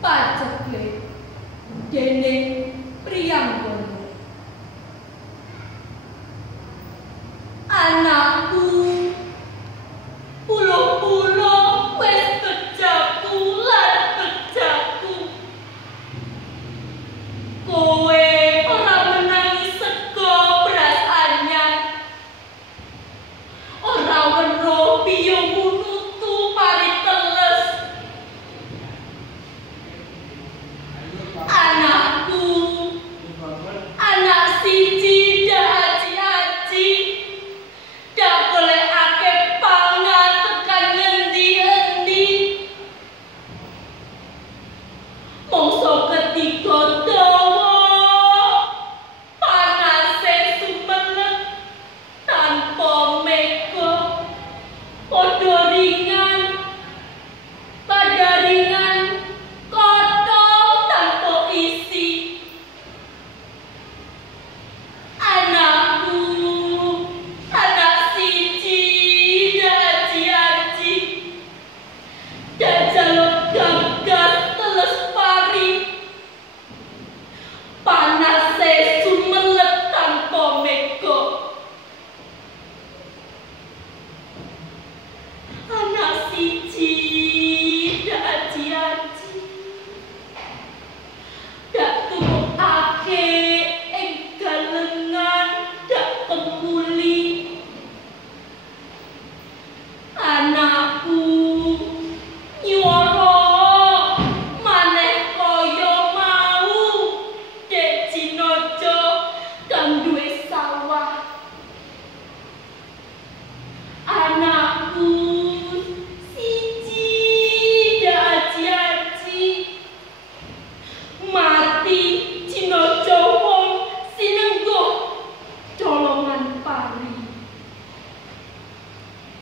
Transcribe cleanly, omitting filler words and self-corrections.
paceklik dening Priyanggana. Anakku, pulo-pulo wis bejaku lan bejaku. Kowe ora menangi sego beras anyar, ora weruh biyungmu nutu pari teles. Anakku, anak siji dah aji-aji, dah golekake pangan tekan ngendi-endi. Mongso ketiga